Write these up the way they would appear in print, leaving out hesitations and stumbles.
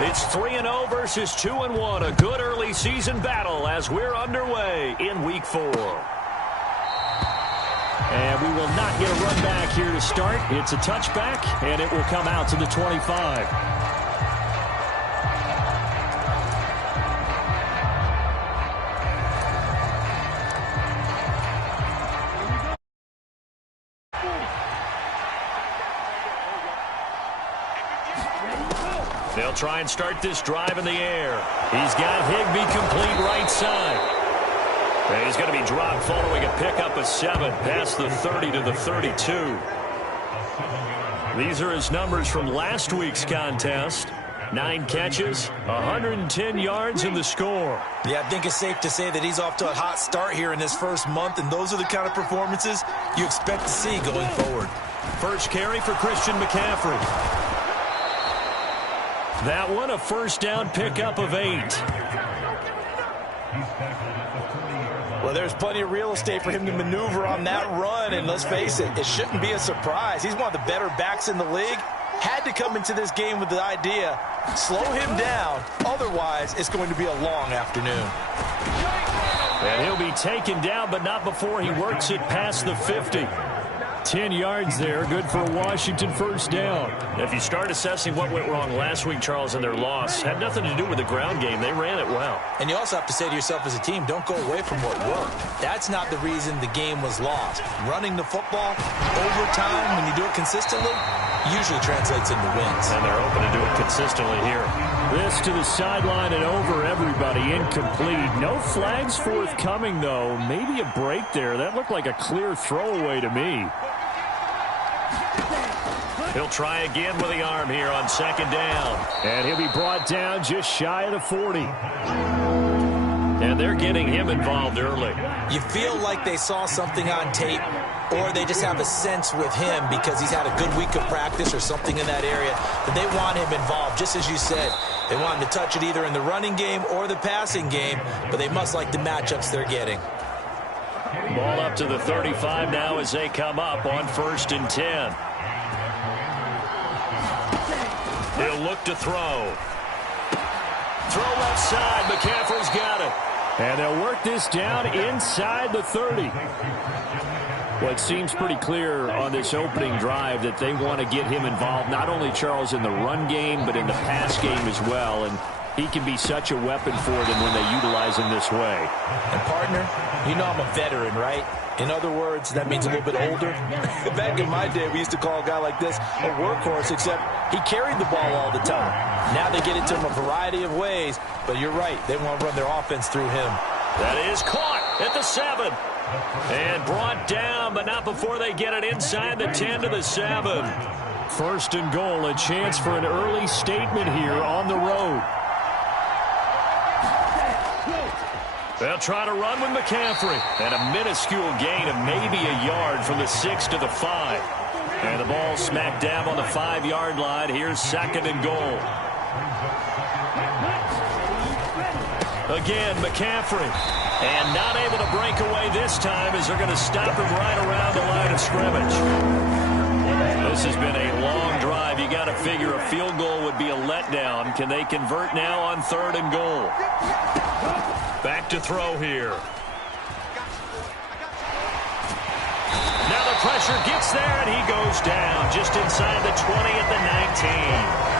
It's 3-0 versus 2-1. A good early season battle as we're underway in Week 4. And we will not get a run back here to start. It's a touchback, and it will come out to the 25. They'll try and start this drive in the air. He's got Higbee complete right side. And he's going to be dropped following a pickup of 7 past the 30 to the 32. These are his numbers from last week's contest. 9 catches, 110 yards in the score. Yeah, I think it's safe to say that he's off to a hot start here in this first month, and those are the kind of performances you expect to see going forward. First carry for Christian McCaffrey. That one, a first down pickup of 8. Well, there's plenty of real estate for him to maneuver on that run, and let's face it, it shouldn't be a surprise. He's one of the better backs in the league. Had to come into this game with the idea, slow him down, otherwise it's going to be a long afternoon. And he'll be taken down, but not before he works it past the 50. 10 yards there, good for a Washington first down. If you start assessing what went wrong last week, Charles, in their loss, had nothing to do with the ground game. They ran it well. And you also have to say to yourself as a team, don't go away from what worked. That's not the reason the game was lost. Running the football over time, when you do it consistently, usually translates into wins. And they're open to do it consistently here. This to the sideline and over everybody, incomplete. No flags forthcoming, though. Maybe a break there. That looked like a clear throwaway to me. He'll try again with the arm here on second down. And he'll be brought down just shy of the 40. And they're getting him involved early. You feel like they saw something on tape, or they just have a sense with him because he's had a good week of practice or something in that area that they want him involved. Just as you said, they want him to touch it either in the running game or the passing game, but they must like the matchups they're getting. Ball up to the 35 now as they come up on 1st and 10. He'll look to throw. Throw left side. McCaffrey's got it. And they'll work this down inside the 30. Well, it seems pretty clear on this opening drive that they want to get him involved, not only, Charles, in the run game, but in the pass game as well. And he can be such a weapon for them when they utilize him this way. And, partner, you know I'm a veteran, right? In other words, that means a little bit older. Back in my day, we used to call a guy like this a workhorse, except he carried the ball all the time. Now they get it to him a variety of ways, but you're right. They want to run their offense through him. That is caught at the 7. And brought down, but not before they get it inside the 10 to the 7. 1st and goal, a chance for an early statement here on the road. They'll try to run with McCaffrey. And a minuscule gain of maybe a yard from the 6 to the 5. And the ball smack dab on the 5-yard line. Here's 2nd and goal. Again, McCaffrey. And not able to break away this time as they're going to stop him right around the line of scrimmage. This has been a long drive. You got to figure a field goal would be a letdown. Can they convert now on 3rd and goal? Back to throw here. Now the pressure gets there, and he goes down just inside the 20 at the 19.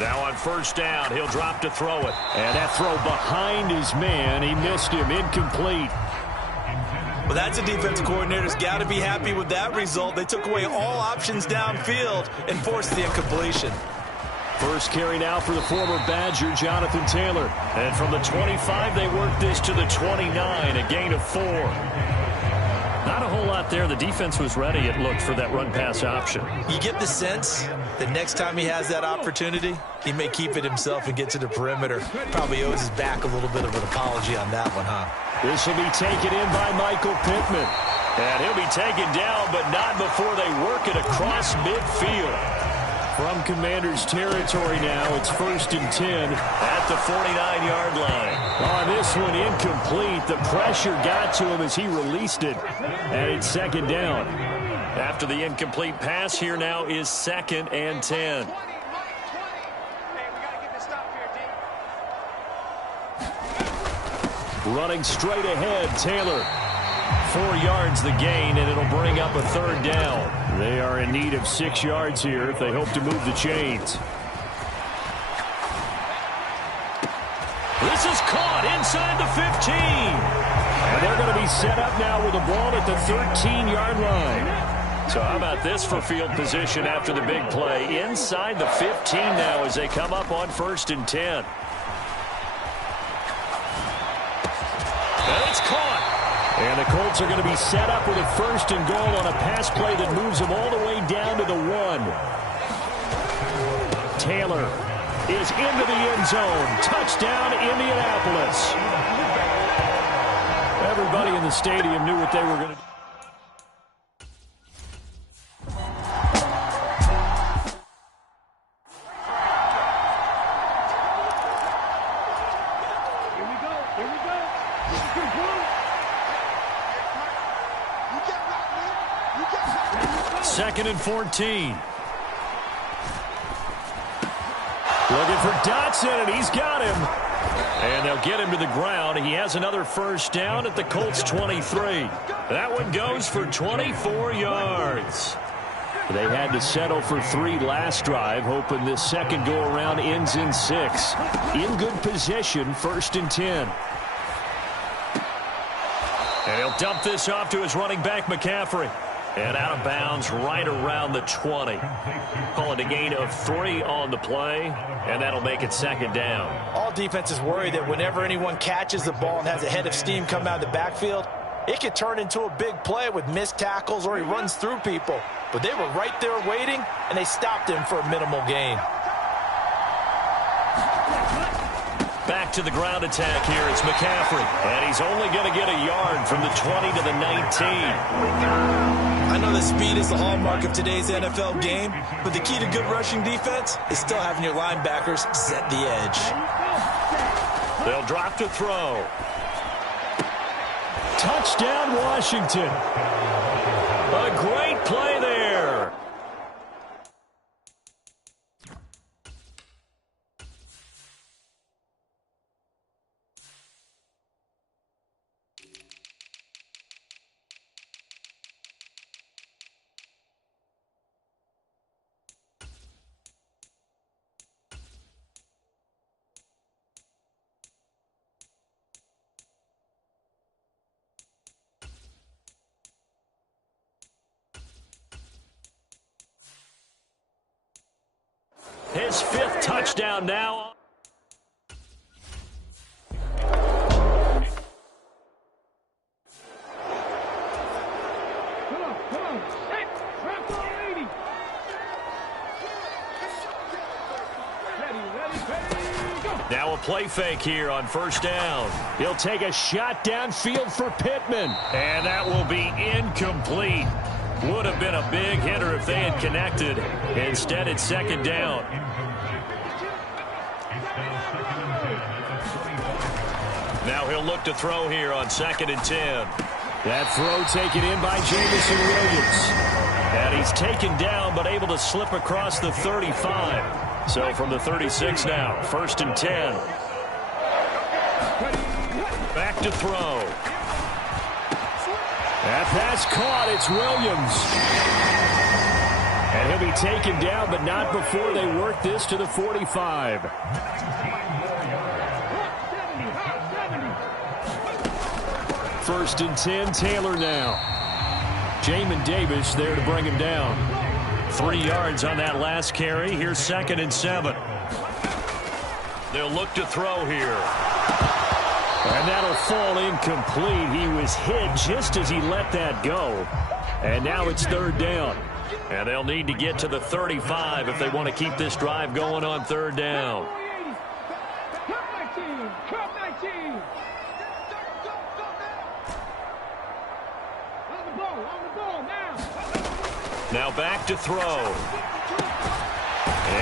Now on 1st down, he'll drop to throw it. And that throw behind his man, he missed him, incomplete. Well, that's a defensive coordinator's got to be happy with that result. They took away all options downfield and forced the incompletion. First carry now for the former Badger, Jonathan Taylor. And from the 25, they work this to the 29, a gain of 4. Not a whole lot there. The defense was ready, it looked, for that run-pass option. You get the sense that next time he has that opportunity, he may keep it himself and get to the perimeter. Probably owes his back a little bit of an apology on that one, huh? This will be taken in by Michael Pittman. And he'll be taken down, but not before they work it across midfield. From Commander's territory now, it's 1st and 10. At the 49-yard line. On this one, incomplete. The pressure got to him as he released it. And it's 2nd down. After the incomplete pass, here now is 2nd and 10. Running straight ahead, Taylor. 4 yards the gain, and it'll bring up a 3rd down. They are in need of 6 yards here if they hope to move the chains. This is caught inside the 15. And they're going to be set up now with the ball at the 13-yard line. So how about this for field position after the big play? Inside the 15 now as they come up on 1st and 10. And it's caught. And the Colts are going to be set up with a 1st and goal on a pass play that moves them all the way down to the 1. Taylor is into the end zone. Touchdown, Indianapolis. Everybody in the stadium knew what they were going to do. Second and 14. Looking for Dotson, and he's got him. And they'll get him to the ground. He has another 1st down at the Colts 23. That one goes for 24 yards. They had to settle for 3 last drive, hoping this second go-around ends in 6. In good position, 1st and 10. And he'll dump this off to his running back, McCaffrey. And out of bounds right around the 20. Call it a gain of 3 on the play, and that'll make it 2nd down. All defenses worry that whenever anyone catches the ball and has a head of steam come out of the backfield, it could turn into a big play with missed tackles or he runs through people. But they were right there waiting, and they stopped him for a minimal gain. Back to the ground attack here. It's McCaffrey. And he's only going to get a yard from the 20 to the 19. I know that speed is the hallmark of today's NFL game, but the key to good rushing defense is still having your linebackers set the edge. They'll drop to throw. Touchdown, Washington. A great play there. His 5th touchdown now. Now a play fake here on 1st down. He'll take a shot downfield for Pittman. And that will be incomplete. Would have been a big hitter if they had connected. Instead, it's 2nd down. Now he'll look to throw here on 2nd and 10. That throw taken in by Jamison Williams. And he's taken down but able to slip across the 35. So from the 36 now, 1st and 10. Back to throw. That pass caught. It's Williams. And he'll be taken down, but not before they work this to the 45. First and 10, Taylor now. Jamin Davis there to bring him down. 3 yards on that last carry. Here's 2nd and 7. They'll look to throw here. And that'll fall incomplete. He was hit just as he let that go. And now it's 3rd down. And they'll need to get to the 35 if they want to keep this drive going on 3rd down. Now back to throw.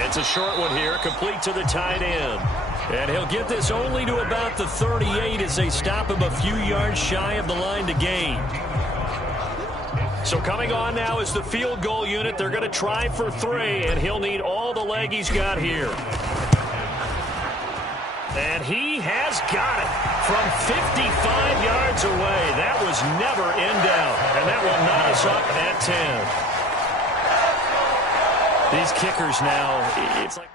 It's a short one here, complete to the tight end. And he'll get this only to about the 38 as they stop him a few yards shy of the line to gain. So coming on now is the field goal unit. They're going to try for 3, and he'll need all the leg he's got here. And he has got it from 55 yards away. That was never in doubt, and that will knot us up at 10. These kickers now, it's like...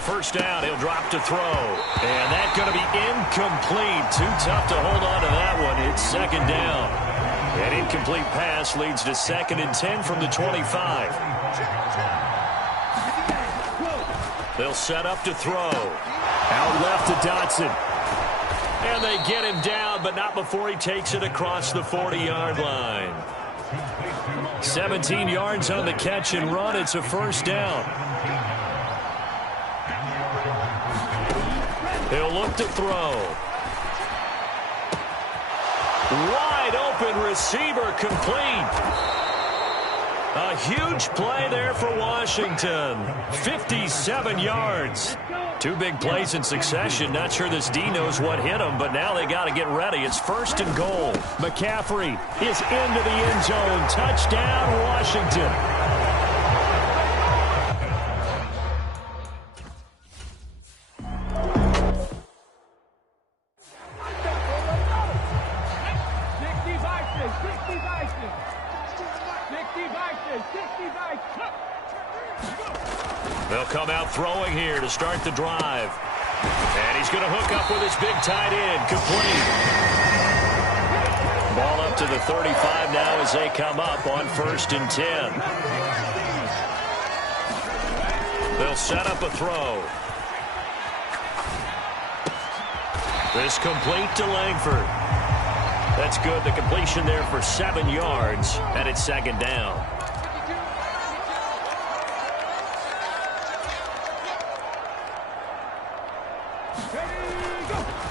First down, he'll drop to throw. And that's going to be incomplete. Too tough to hold on to that one. It's second down. An incomplete pass leads to 2nd and 10 from the 25. They'll set up to throw. Out left to Dotson. And they get him down, but not before he takes it across the 40-yard line. 17 yards on the catch and run. It's a first down. He'll look to throw. Wide open receiver, complete. A huge play there for Washington. 57 yards. 2 big plays in succession. Not sure this D knows what hit him, but now they got to get ready. It's 1st and goal. McCaffrey is into the end zone. Touchdown, Washington. They'll come out throwing here to start the drive. And he's going to hook up with his big tight end. Complete. Ball up to the 35 now as they come up on 1st and 10. They'll set up a throw. This complete to Langford. That's good. The completion there for 7 yards. And it's 2nd down.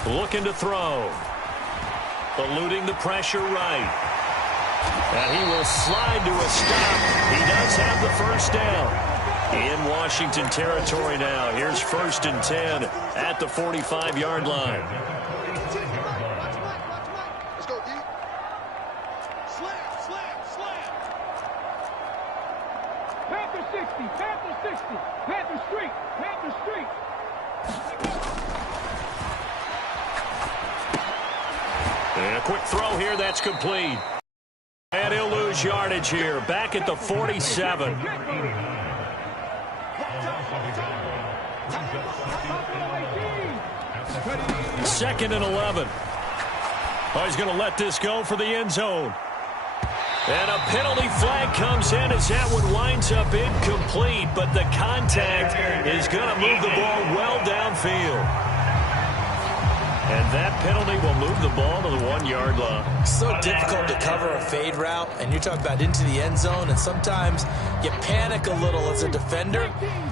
Looking to throw. Eluding the pressure right. And he will slide to a stop. He does have the first down. In Washington territory now. Here's 1st and 10 at the 45-yard line. Let's go, D. Slam, slam, slam. Panther 60, Panther 60, Panther Street, Panther Street. And a quick throw here, that's complete. And he'll lose yardage here, back at the 47. 2nd and 11. Oh, he's going to let this go for the end zone. And a penalty flag comes in as that one winds up incomplete, but the contact is going to move the ball well downfield. And that penalty will move the ball to the 1-yard line. So difficult to cover a fade route, and you're talking about into the end zone, and sometimes you panic a little as a defender,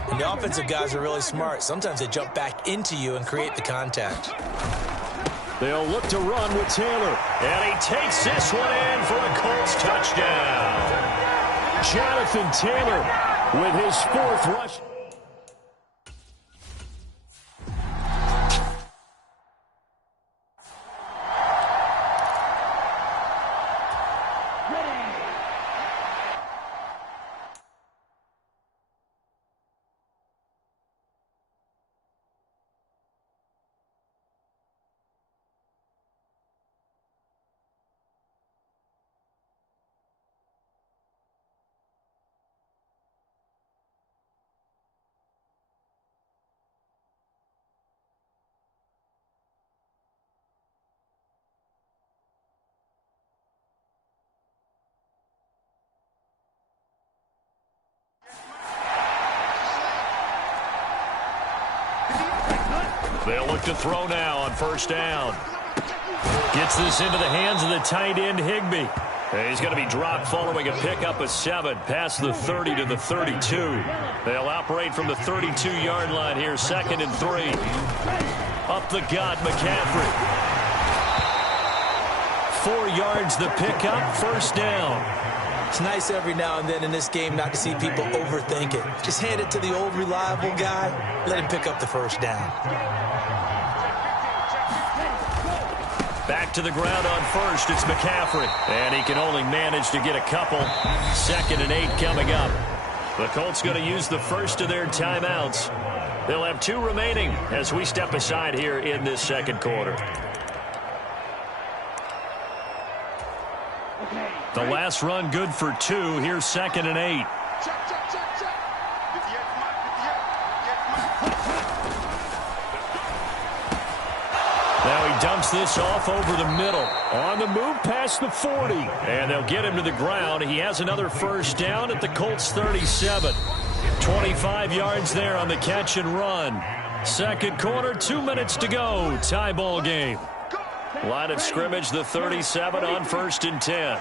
and the offensive guys are really smart. Sometimes they jump back into you and create the contact. They'll look to run with Taylor. And he takes this one in for a Colts touchdown. Jonathan Taylor with his 4th rush. They'll look to throw now on 1st down. Gets this into the hands of the tight end, Higbee. He's going to be dropped following a pickup of 7 past the 30 to the 32. They'll operate from the 32-yard line here, 2nd and 3. Up the gut, McCaffrey. 4 yards the pickup, 1st down. It's nice every now and then in this game not to see people overthink it. Just hand it to the old reliable guy, let him pick up the 1st down. Back to the ground on 1st, it's McCaffrey. And he can only manage to get a couple. 2nd and 8 coming up. The Colts going to use the first of their timeouts. They'll have 2 remaining as we step aside here in this 2nd quarter. The last run good for 2. Here's 2nd and 8. Now he dumps this off over the middle. On the move past the 40. And they'll get him to the ground. He has another 1st down at the Colts 37. 25 yards there on the catch and run. 2nd quarter, 2 minutes to go. Tie ball game. Line of scrimmage, the 37 on 1st and 10.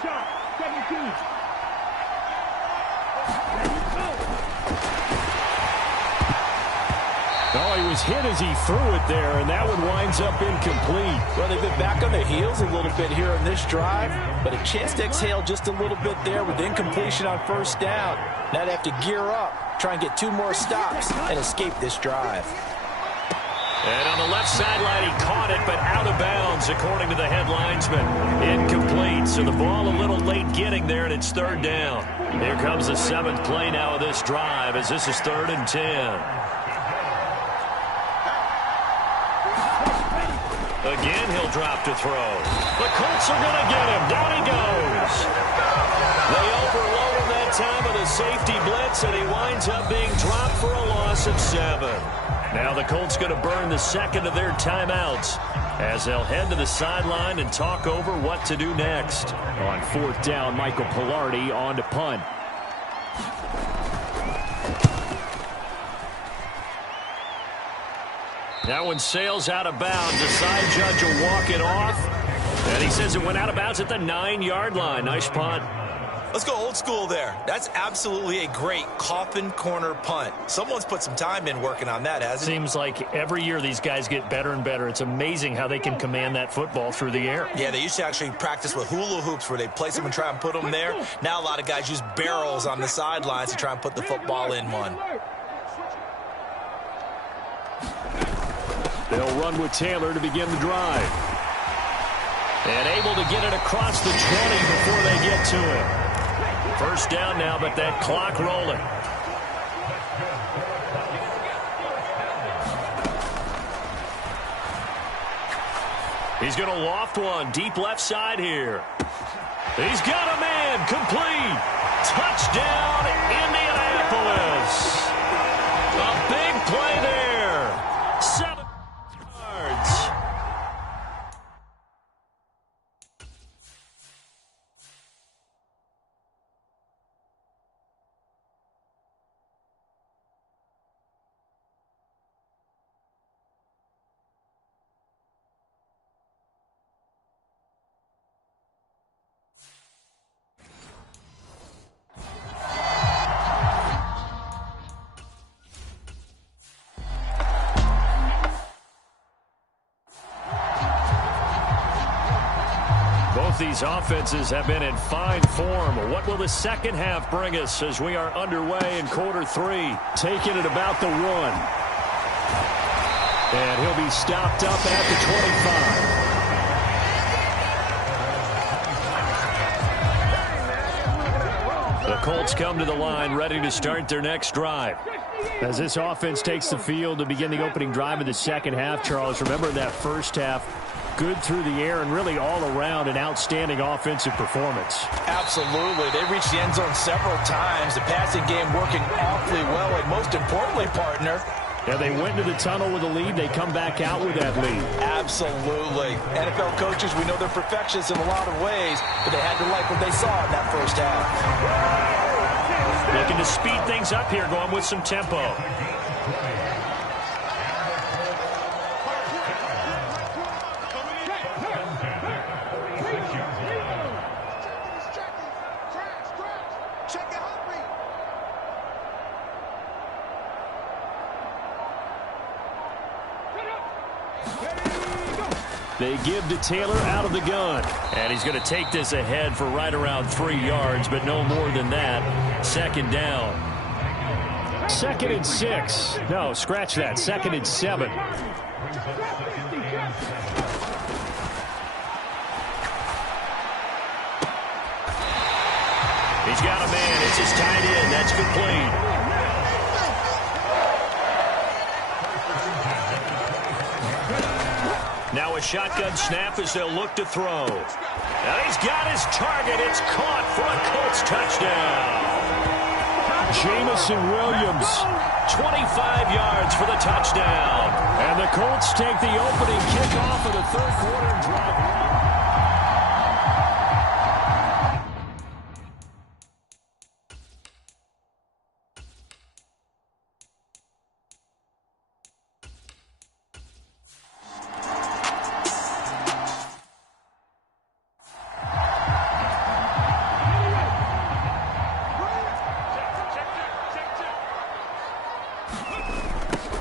Oh, he was hit as he threw it there, and that one winds up incomplete. Well, they've been back on their heels a little bit here in this drive, but a chance to exhale just a little bit there with incompletion on 1st down. Now they have to gear up, try and get 2 more stops, and escape this drive. And on the left sideline, he caught it, but out of bounds, according to the head linesman. Incomplete, so the ball a little late getting there, and it's 3rd down. Here comes the 7th play now of this drive, as this is 3rd and 10. Again, he'll drop to throw. The Colts are going to get him. Down he goes. They overload him that time with a safety blitz, and he winds up being dropped for a loss of 7. Now the Colts going to burn the 2nd of their timeouts as they'll head to the sideline and talk over what to do next. On 4th down, Michael Purdie on to punt. That one sails out of bounds. The side judge will walk it off. And he says it went out of bounds at the 9-yard line. Nice punt. Let's go old school there. That's absolutely a great coffin corner punt. Someone's put some time in working on that, hasn't it? Seems like every year these guys get better and better. It's amazing how they can command that football through the air. Yeah, they used to actually practice with hula hoops where they place them and try and put them there. Now a lot of guys use barrels on the sidelines to try and put the football in one. They'll run with Taylor to begin the drive. And able to get it across the 20 before they get to it. 1st down now, but that clock rolling. He's going to loft one deep left side here. He's got a man complete. Touchdown, Indianapolis. A big play there. 7 yards. These offenses have been in fine form. What will the 2nd half bring us as we are underway in quarter 3? Taking it about the 1. And he'll be stopped up at the 25. The Colts come to the line ready to start their next drive. As this offense takes the field to begin the opening drive of the 2nd half, Charles, remember that 1st half, good through the air and really all around an outstanding offensive performance. Absolutely. They reached the end zone several times. The passing game working awfully well. And most importantly, partner, yeah, they went into the tunnel with a lead. They come back out with that lead. Absolutely. NFL coaches, we know they're perfectionists in a lot of ways, but they had to like what they saw in that 1st half. Looking to speed things up here, going with some tempo. They give to Taylor out of the gun. And he's going to take this ahead for right around 3 yards, but no more than that. Second down. 2nd and 6. No, scratch that. 2nd and 7. He's got a man. It's his tight end. That's complete. Now a shotgun snap as they'll look to throw. And he's got his target. It's caught for a Colts touchdown. Jamison Williams. 25 yards for the touchdown. And the Colts take the opening kickoff of the third quarter and drive.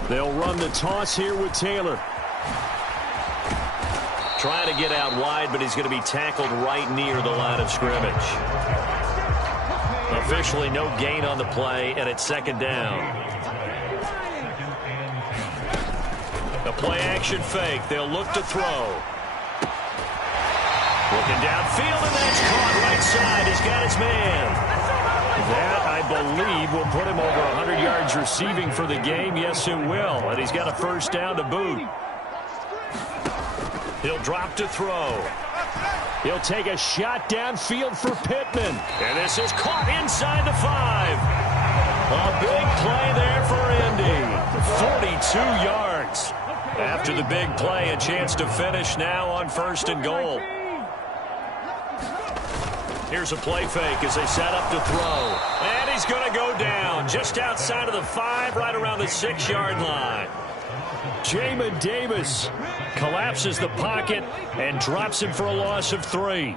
They'll run the toss here with Taylor. Trying to get out wide, but he's going to be tackled right near the line of scrimmage. Officially no gain on the play, and it's second down. The play-action fake. They'll look to throw. Looking downfield, and that's caught right side. He's got his man. That, I believe, will put him over 100 yards receiving for the game. Yes, it will. And he's got a first down to boot. He'll drop to throw. He'll take a shot downfield for Pittman. And this is caught inside the 5. A big play there for Indy. 42 yards. After the big play, a chance to finish now on 1st and goal. Here's a play fake as they set up to throw. And he's going to go down just outside of the 5, right around the 6-yard line. Jamin Davis collapses the pocket and drops him for a loss of 3.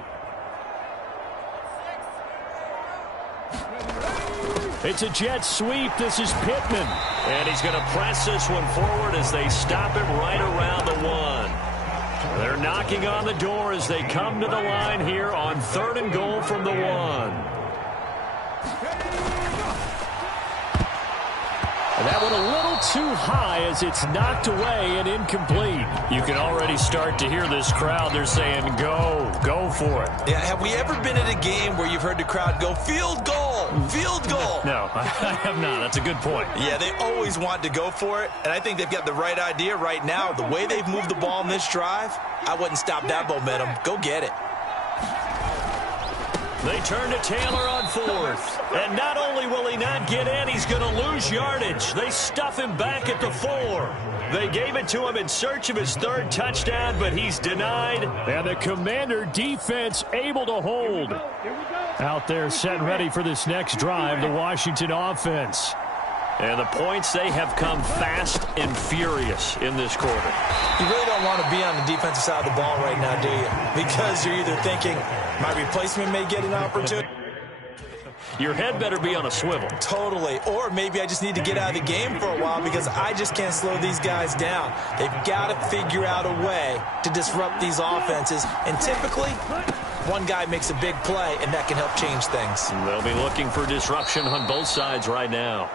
It's a jet sweep. This is Pittman. And he's going to press this one forward as they stop him right around the 1. They're knocking on the door as they come to the line here on 3rd and goal from the 1. And that one a little too high as it's knocked away and incomplete. You can already start to hear this crowd. They're saying, go for it. Yeah, have we ever been at a game where you've heard the crowd go, field goal, field goal? No, I have not. That's a good point. Yeah, they always want to go for it, and I think they've got the right idea right now. The way they've moved the ball in this drive, I wouldn't stop that momentum. Go get it. They turn to Taylor on 4th. And not only will he not get in, he's going to lose yardage. They stuff him back at the 4. They gave it to him in search of his 3rd touchdown, but he's denied. And the Commander defense able to hold. Out there set ready for this next drive, the Washington offense. And the points, they have come fast and furious in this quarter. You really don't want to be on the defensive side of the ball right now, do you? Because you're either thinking, my replacement may get an opportunity. Your head better be on a swivel. Totally. Or maybe I just need to get out of the game for a while because I just can't slow these guys down. They've got to figure out a way to disrupt these offenses. And typically, one guy makes a big play, and that can help change things. They'll be looking for disruption on both sides right now.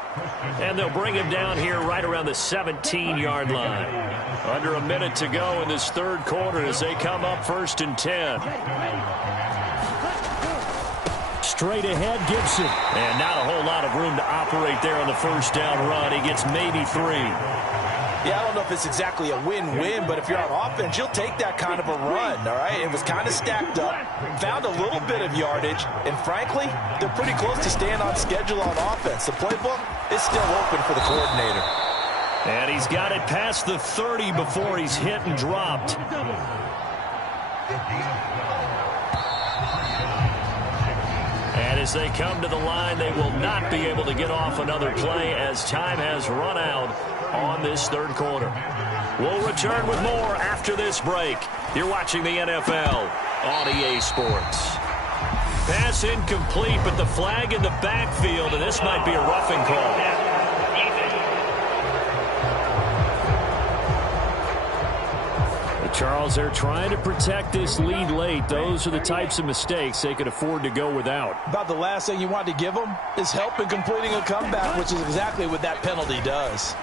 And they'll bring him down here right around the 17-yard line. Under a minute to go in this 3rd quarter as they come up 1st and 10. Straight ahead, Gibson. And not a whole lot of room to operate there on the 1st down run. He gets maybe 3. Yeah, I don't know if it's exactly a win-win, but if you're on offense, you'll take that kind of a run, all right? It was kind of stacked up, found a little bit of yardage, and frankly, they're pretty close to staying on schedule on offense. The playbook is still open for the coordinator. And he's got it past the 30 before he's hit and dropped. And as they come to the line, they will not be able to get off another play as time has run out on this 3rd quarter. We'll return with more after this break. You're watching the NFL on EA Sports. Pass incomplete, but the flag in the backfield, and this might be a roughing call. The Charles, they're trying to protect this lead late. Those are the types of mistakes they could afford to go without. About the last thing you want to give them is help in completing a comeback, which is exactly what that penalty does.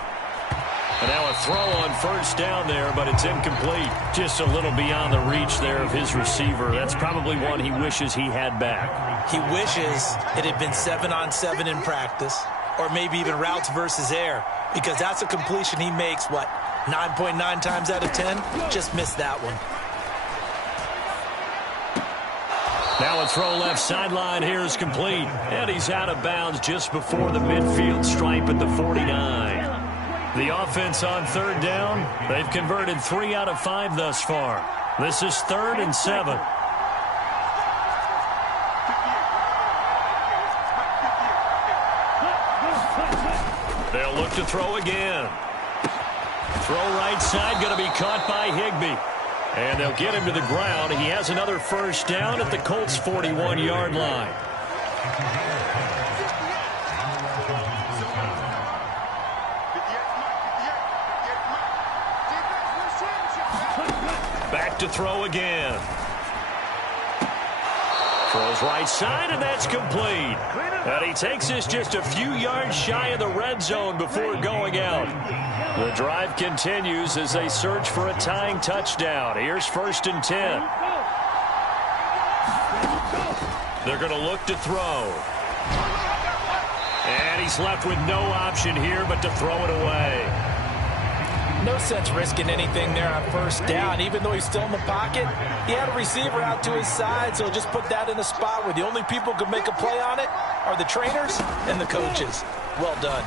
And now a throw on first down there, but it's incomplete. Just a little beyond the reach there of his receiver. That's probably one he wishes he had back. He wishes it had been 7-on-7 in practice, or maybe even routes versus air, because that's a completion he makes, 9.9 times out of 10? Just missed that one. Now a throw left sideline here is complete. And he's out of bounds just before the midfield stripe at the 49. The offense on third down, they've converted 3 out of 5 thus far. This is 3rd and 7. They'll look to throw again. Throw right side, going to be caught by Higbee. And they'll get him to the ground. He has another first down at the Colts' 41-yard line. Back to throw again. Throws right side, and that's complete. And he takes this just a few yards shy of the red zone before going out. The drive continues as they search for a tying touchdown. Here's 1st and 10. They're going to look to throw. And he's left with no option here but to throw it away. No sense risking anything there on first down. Even though he's still in the pocket, he had a receiver out to his side, so just put that in a spot where the only people who can make a play on it are the trainers and the coaches. Well done.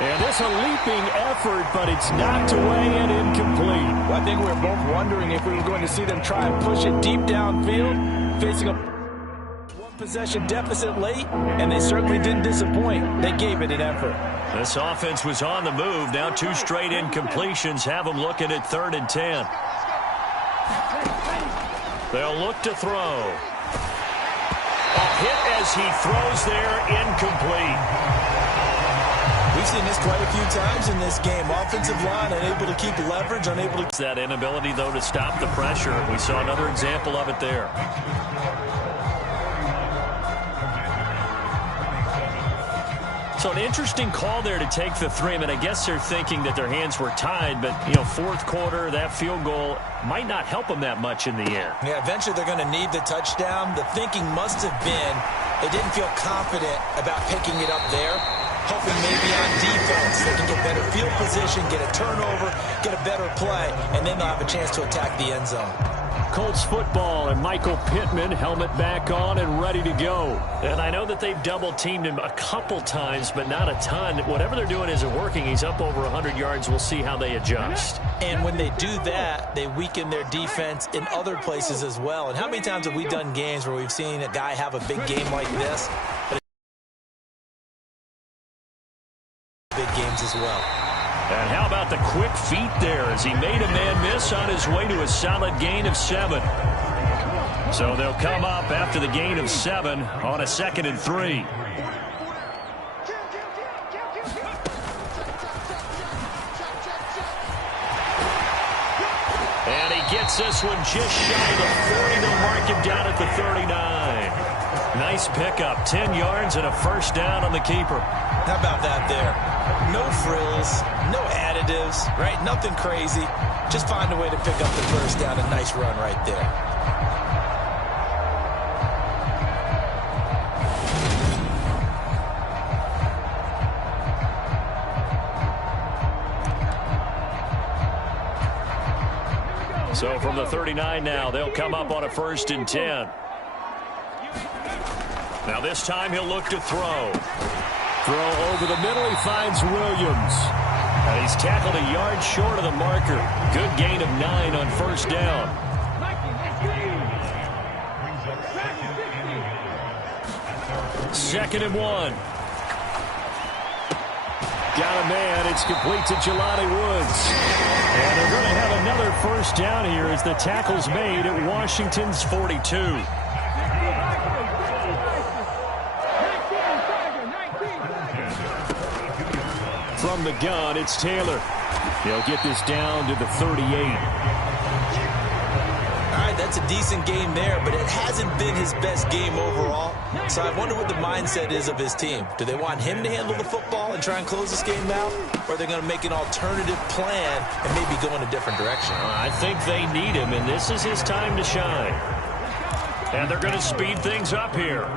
And this a leaping effort, but it's knocked away and incomplete. Well, I think we were both wondering if we were going to see them try and push it deep downfield, facing a one-possession deficit late, and they certainly didn't disappoint. They gave it an effort. This offense was on the move. Now 2 straight incompletions have them looking at 3rd and 10. They'll look to throw. A hit as he throws there, incomplete. We've seen this quite a few times in this game. Offensive line unable to keep leverage, unable to... That inability, though, to stop the pressure. We saw another example of it there. So an interesting call there to take the 3. I mean, I guess they're thinking that their hands were tied, but, 4th quarter, that field goal might not help them that much in the end. Yeah, eventually they're going to need the touchdown. The thinking must have been they didn't feel confident about picking it up there, hoping maybe on defense they can get better field position, get a turnover, get a better play, and then they'll have a chance to attack the end zone. Colts football, and Michael Pittman, helmet back on and ready to go. And I know that they've double-teamed him a couple times, but not a ton. Whatever they're doing isn't working. He's up over 100 yards. We'll see how they adjust. And when they do that, they weaken their defense in other places as well. And how many times have we done games where we've seen a guy have a big game like this? Big games as well. And how about the quick feet there as he made a man miss on his way to a solid gain of 7. So they'll come up after the gain of 7 on a 2nd and 3. And he gets this one just shy of the 40. They'll mark him down at the 39. Nice pickup, 10 yards and a first down on the keeper. How about that there? No frills, no additives, right? Nothing crazy. Just find a way to pick up the first down. A nice run right there. So from the 39 now, they'll come up on a 1st and 10. Now this time he'll look to throw. Throw over the middle. He finds Williams. And he's tackled a yard short of the marker. Good gain of 9 on first down. 2nd and 1. Got a man. It's complete to Jelani Woods. And they're going to have another first down here as the tackle's made at Washington's 42. From the gun, it's Taylor. He'll get this down to the 38. All right, that's a decent game there, but it hasn't been his best game overall. So I wonder what the mindset is of his team. Do they want him to handle the football and try and close this game out? Or are they going to make an alternative plan and maybe go in a different direction? I think they need him, and this is his time to shine. And they're going to speed things up here.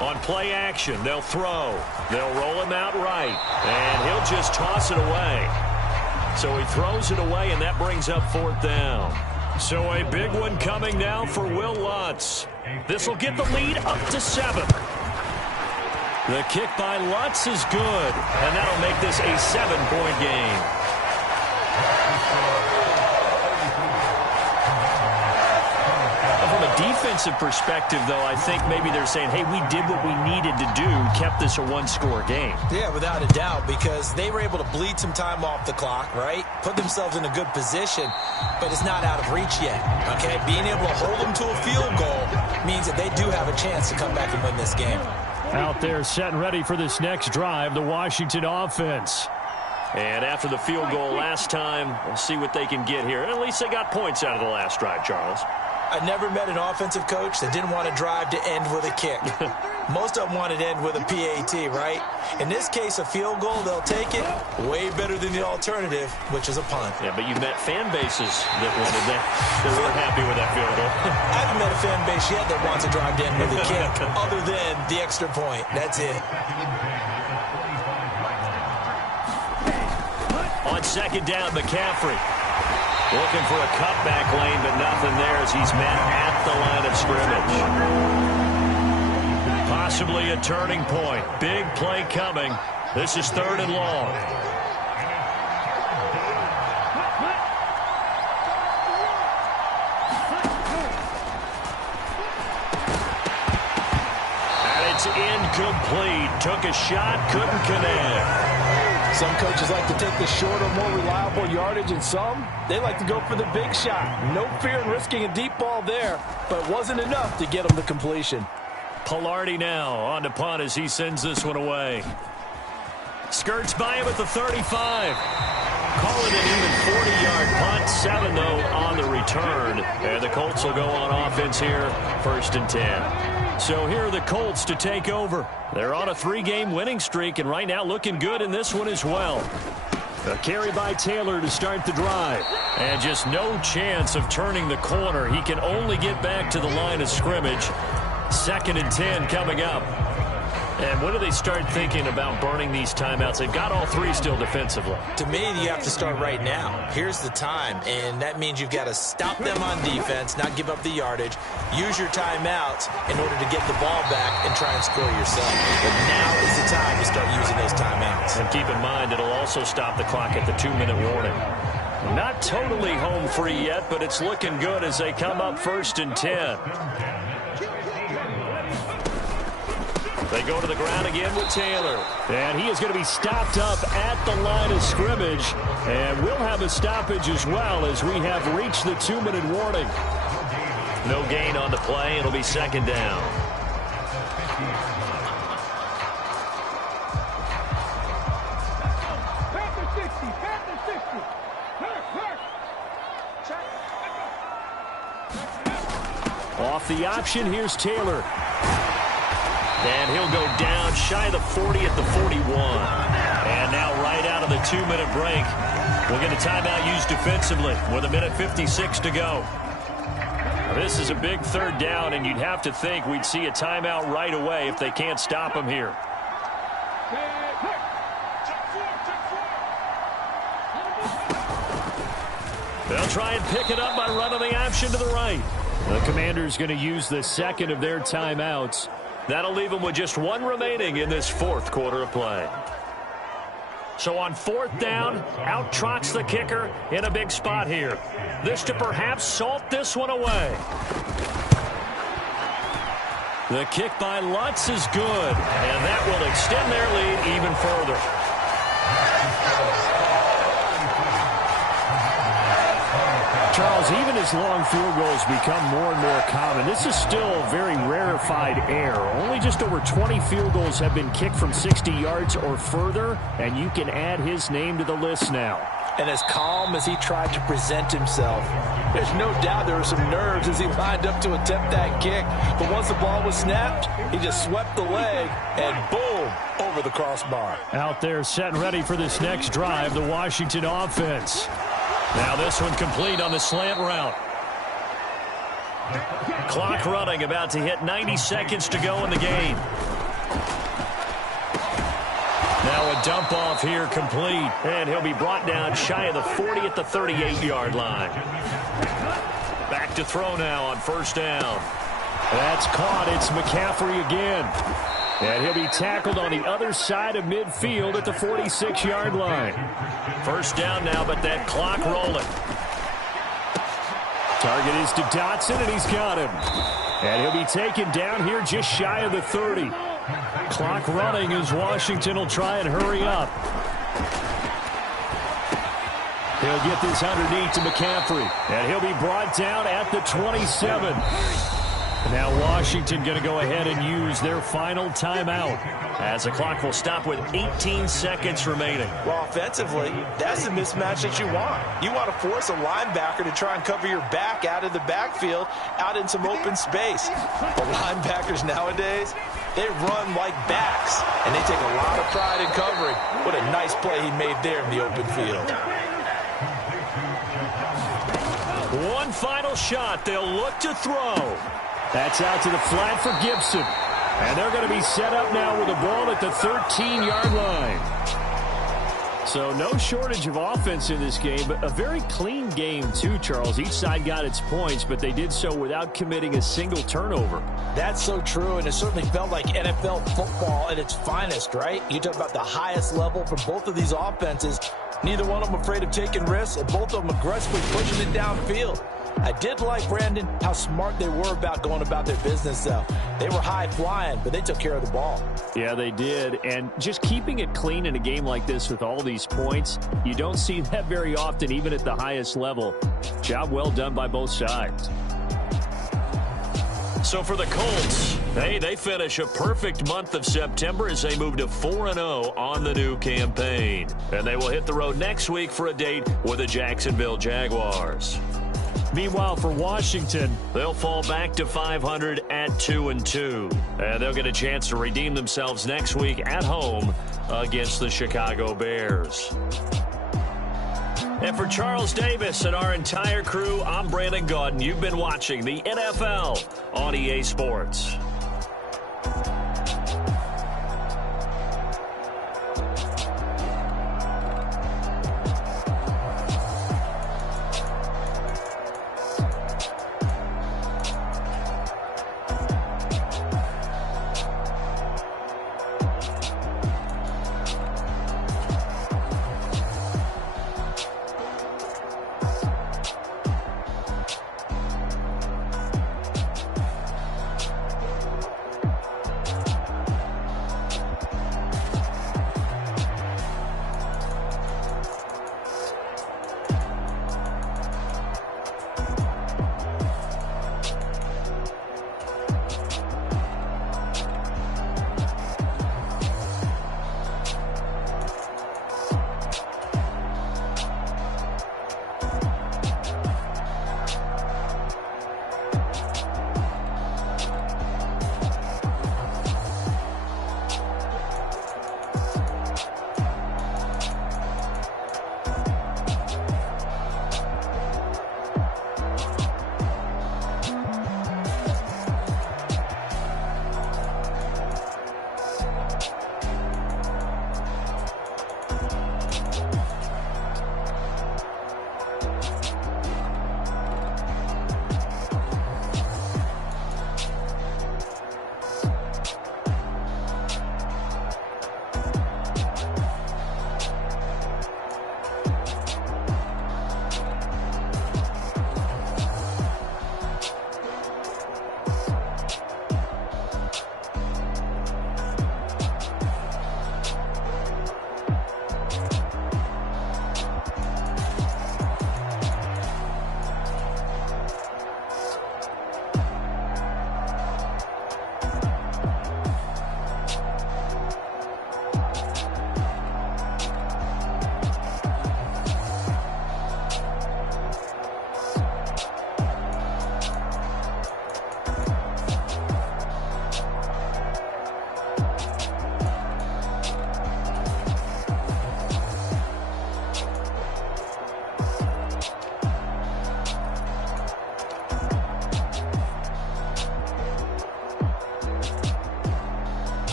On play action, they'll throw. They'll roll him out right. And he'll just toss it away. So he throws it away, and that brings up 4th down. So a big one coming now for Will Lutz. This will get the lead up to 7. The kick by Lutz is good, and that'll make this a 7-point game. From a defensive perspective, though, I think maybe they're saying, hey, we did what we needed to do, kept this a 1-score game. Yeah, without a doubt, because they were able to bleed some time off the clock, right? Put themselves in a good position, but it's not out of reach yet, okay? Being able to hold them to a field goal means that they do have a chance to come back and win this game. Out there set and ready for this next drive, the Washington offense. And after the field goal last time, we'll see what they can get here. And at least they got points out of the last drive, Charles. I never met an offensive coach that didn't want to drive to end with a kick. Most of them wanted to end with a PAT, right? In this case, a field goal, they'll take it. Way better than the alternative, which is a punt. Yeah, but you met fan bases that wanted that. They weren't happy with that field goal. I haven't met a fan base yet that wants to drive to end with a kick, other than the extra point. That's it. On 2nd down, McCaffrey. Looking for a cutback lane, but nothing there as he's met at the line of scrimmage. Possibly a turning point. Big play coming. This is 3rd and long. And it's incomplete. Took a shot, couldn't connect. Some coaches like to take the shorter, more reliable yardage, and some, they like to go for the big shot. No fear in risking a deep ball there, but it wasn't enough to get them to completion. Pilardi now on to punt as he sends this one away. Skirts by him at the 35. Calling an even 40-yard punt. 7, though, on the return. And the Colts will go on offense here, 1st and 10. So here are the Colts to take over. They're on a 3-game winning streak, and right now looking good in this one as well. A carry by Taylor to start the drive. And just no chance of turning the corner. He can only get back to the line of scrimmage. 2nd and 10 coming up. And when do they start thinking about burning these timeouts? They've got all 3 still defensively. To me, you have to start right now. Here's the time, and that means you've got to stop them on defense, not give up the yardage, use your timeouts in order to get the ball back and try and score yourself. But now is the time to start using those timeouts. And keep in mind, it'll also stop the clock at the 2-minute warning. Not totally home free yet, but it's looking good as they come up 1st and 10. They go to the ground again with Taylor. And he is going to be stopped up at the line of scrimmage. And we'll have a stoppage as well as we have reached the 2-minute warning. No gain on the play. It'll be 2nd down. Panther 60, Panther 60. Off the option, here's Taylor. And he'll go down shy of the 40 at the 41. And now right out of the 2-minute break, we'll get a timeout used defensively with 1:56 to go. This is a big 3rd down, and you'd have to think we'd see a timeout right away if they can't stop him here. They'll try and pick it up by running the option to the right. The Commanders going to use the 2nd of their timeouts. That'll leave them with just 1 remaining in this 4th quarter of play. So on 4th down, out trots the kicker in a big spot here. This to perhaps salt this one away. The kick by Lutz is good, and that will extend their lead even further. Charles, even as long field goals become more and more common, this is still a very rarefied air. Only just over 20 field goals have been kicked from 60 yards or further, and you can add his name to the list now. And as calm as he tried to present himself, there's no doubt there were some nerves as he lined up to attempt that kick. But once the ball was snapped, he just swept the leg and boom, over the crossbar. Out there set and ready for this next drive, the Washington offense. Now this one complete on the slant route. Clock running, about to hit 90 seconds to go in the game. Now a dump off here complete, and he'll be brought down shy of the 40 at the 38-yard line. Back to throw now on first down. That's caught. It's McCaffrey again. And he'll be tackled on the other side of midfield at the 46-yard line. First down now, but that clock rolling. Target is to Dotson, and he's got him. And he'll be taken down here just shy of the 30. Clock running as Washington will try and hurry up. He'll get this underneath to McCaffrey. And he'll be brought down at the 27. Now Washington going to go ahead and use their final timeout, as the clock will stop with 18 seconds remaining. Well, offensively, that's the mismatch that you want. You want to force a linebacker to try and cover your back out of the backfield, out in some open space. The linebackers nowadays, they run like backs, and they take a lot of pride in covering. What a nice play he made there in the open field. One final shot. They'll look to throw. That's out to the flat for Gibson. And they're going to be set up now with a ball at the 13-yard line. So no shortage of offense in this game, but a very clean game too, Charles. Each side got its points, but they did so without committing a single turnover. That's so true, and it certainly felt like NFL football at its finest, right? You talk about the highest level for both of these offenses. Neither one of them afraid of taking risks, and both of them aggressively pushing it downfield. I did like, Brandon, how smart they were about going about their business, though. They were high-flying, but they took care of the ball. Yeah, they did. And just keeping it clean in a game like this with all these points, you don't see that very often, even at the highest level. Job well done by both sides. So for the Colts, they finish a perfect month of September as they move to 4-0 on the new campaign. And they will hit the road next week for a date with the Jacksonville Jaguars. Meanwhile, for Washington, they'll fall back to 500 at 2-2. And they'll get a chance to redeem themselves next week at home against the Chicago Bears. And for Charles Davis and our entire crew, I'm Brandon Gaudin. You've been watching the NFL on EA Sports.